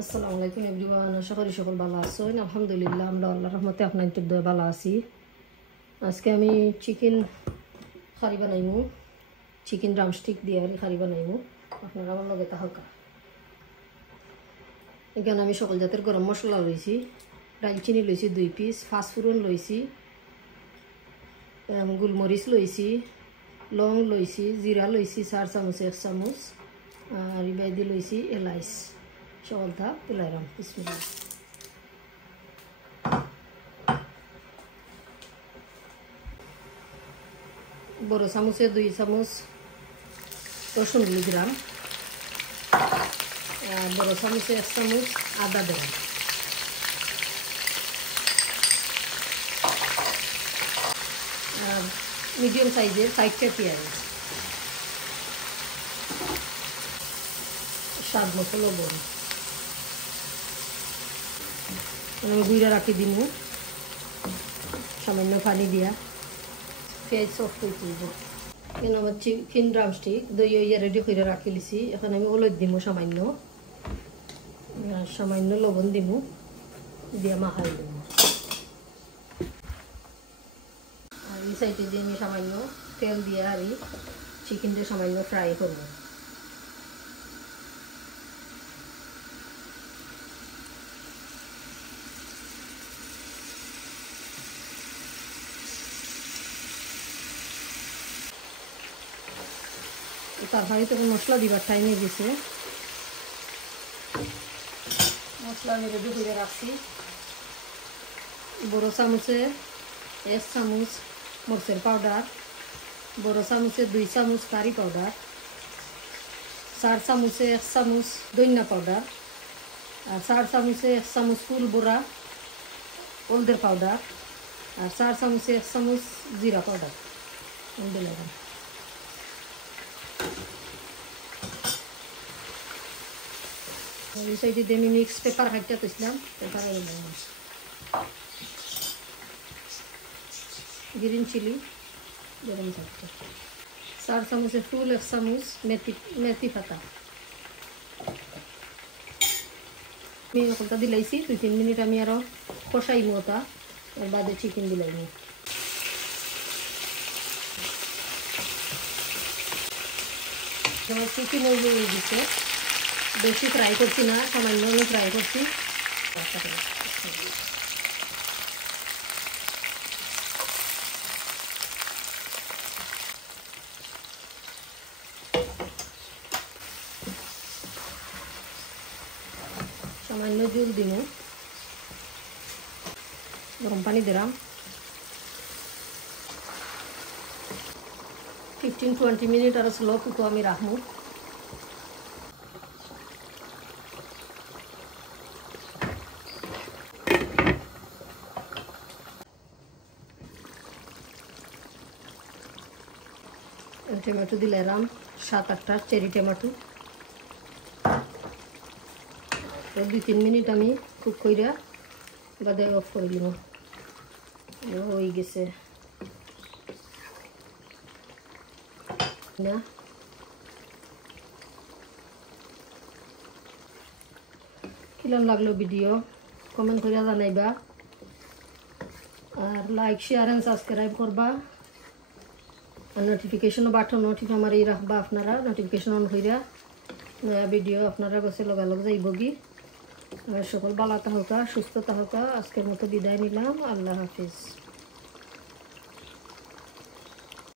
আসসালামু আলাইকুম এভরিওয়ান, আশা করি সকল ভালো আছেন। আলহামদুলিল্লাহ, আমরা আল্লাহর রহমতে আপনাদের দয়া ভালো আছি। আজকে আমি চিকেন কারি বানাইমু, চিকেন ড্রামস্টিক দিয়ে কারি বানাইমু। আপনারা আমার লগে হালকা এখানে আমি সকল জাতের গরম মশলা লইছি, দালচিনি লইছি 2 পিস, পাঁচফোড়ন লইছি, গোলমরিচ লইছি, লং লইছি, জিরা লইছি 4 চামচ 1 চামচ, আর ইবাইদি লইছি এলাইচ। সকলটা পেলাইলাম। বিসমিল্লাহ। বড় চামচে 2 চামচ রসুন দিলাম, আর বড় চামচে 1 চামচ আদা দিলাম। আর মিডিয়াম সাইজের 4টা পেঁয়াজ, স্বাদ মতো লবণ। আমি গুঁড়া রাখি দিব সামান্য পানি দিয়া। পেঁয়াজ সফট করে তুলব। এখানে আমার চিকেন ড্রামস্টিক দই রেডি করে রাখি লিছি। এখন আমি হলুদ দিব সামান্য, সামান্য লবণ দিব, দিয়া মাখাই দেব। আর এই সাইডে দিয়ে আমি সামান্য তেল দিয়ে আর চিকেন দিয়ে সামান্য ফ্রাই করব। তারপরে তো মশলা দিবার টাইম হয়ে গেছে। মশলা আমি রেডি করে রাখছি। বড় চামচে 1 চামচ মরিচের পাউডার, বড় চামচে 2 চামচ কারি পাউডার, 4 চামচে 1 চামচ ধনিয়া পাউডার, আর 4 চামচে 1 চামচ ফুল বড়া হলদের পাউডার, আর 4 চামচে 1 চামচ জিরা পাউডার দিলাম। এই সাইডে দিয়ে আমি মিক্স পেপার হাইটটা করছিলাম, পেপারে গ্রিন চিলি গরম থাকতে, 4 চামচের ফুল, 1 চামচ মেথি পাতা। আমি ওটা দিলাইছি 2-3 মিনিট। আমি আরও কষাইমু ওটা, এর বাদে চিকেন দিলাইমু। যেমন চিকেন হয়ে দিচ্ছে, বেশি ফ্রাই করছি না, সামান্য আমি ফ্রাই করছি। সামান্য জল দিব, গরম পানি দিলাম। 15-20 মিনিট আর স্লো কুকো আমি রাখবো। টমেটো দিলাম 7-8টা চেরি টমেটো। 2-3 মিনিট আমি কুক কইরা বাদে অফ করে দিব। হয়ে গেছে না। কিরম লাগলো ভিডিও কমেন্ট করে জানাইবা, আর লাইক শেয়ার এন্ড সাবস্ক্রাইব করবা, আর নোটিফিকেশন বাটন আমার এই রাখবা। আপনারা নোটিফিকেশন অন কইরা নয়া ভিডিও আপনারা কাছে লগালগ যাইব গি। সকল ভালো থাকা, সুস্থ থাকা। আজকের মতো বিদায় নিলাম। আল্লাহ হাফিজ।